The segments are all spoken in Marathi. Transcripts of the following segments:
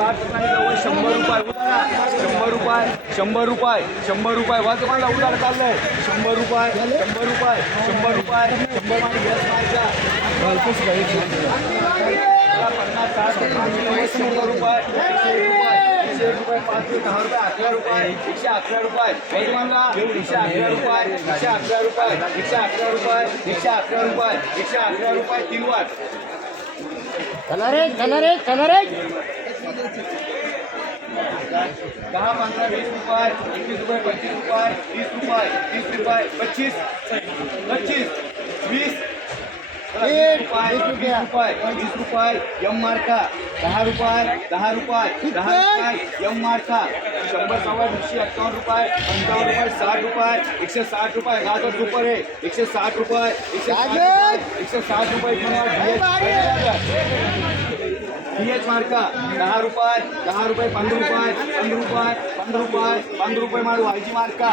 साठ सत्तर नव्वद शंभर रुपये. उधारा. शंभर रुपये शंभर रुपये शंभर रुपये. वाज मला उधार चाललंय शंभर रुपये शंभर रुपये शंभर रुपये. शंभरमध्ये घालतोच काही पन्नास साठ सत्तर ऐंशी नव्वद शंभर रुपये एकशे एक रुपये रुपये पाच ते दहा रुपये अकरा रुपये एकशे अकरा रुपये. वर्धमानला एकशे अकरा रुपये एकशे अकरा रुपये एकशे अकरा रुपये एकशे अकरा रुपये एकशे अकरा रुपये तीन वाट कलर कलर कलर दहा पंधरा वीस रुपये एकवीस रुपये पंचवीस रुपये तीस रुपये तीस रुपये पच्चीस पच्चीस वीस एक, रुपये रुपया. रुपये यम मार्का दहा रुपये दहा रुपये दहा रुपये यम मार्का शंभर सव्वा एकशे अठ्ठावन्न रुपये पंचावन्न रुपये साठ रुपये एकशे साठ रुपये गाजर सुपर आहे एकशे साठ रुपये एकशे साठ रुपये, एकशे साठ रुपये किंवा डी एच मार्का दहा रुपये दहा रुपये पंधरा रुपये पंधरा रुपये पंधरा रुपये पंधरा रुपये मारू आयची मार्का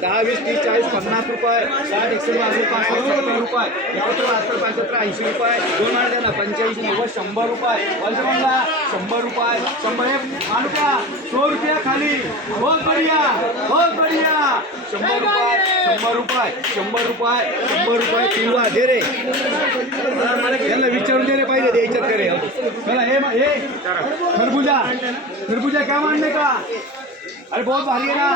दहा वीस तीस चाळीस पन्नास रुपये साठ एकशे बासष्ट पासष्ट सत्तर रुपये. यावत्र बहात्तर पंच्याहत्तर ऐंशी रुपये दोन मार्क द्या पंच्याऐंशी नव्वद शंभर रुपये. वर्षभरला शंभर रुपये शंभर हे मार्का सो रुपया खाली. बहुत बढिया बहुत बढिया. शंभर रुपये शंभर रुपये शंभर रुपये शंभर रुपये किंवा दे रे. यांना विचारून दे रे पाहिजे द्यायच्यात करे. चला हे खरबुजा. दुर्गुजा क्या मानने का अरे बहुत भारी है ना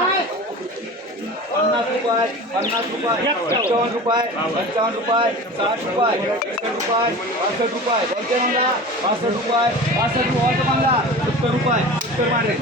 पन्नास रुपये पन्नास रुपये पंचावन्न रुपये पंचावन्न रुपये साठ रुपये एकसष्ट रुपये पासष्ट रुपये बोलते म्हणला पासष्ट रुपये पासष्ट रुपये म्हणला सत्तर रुपये सत्तर मारे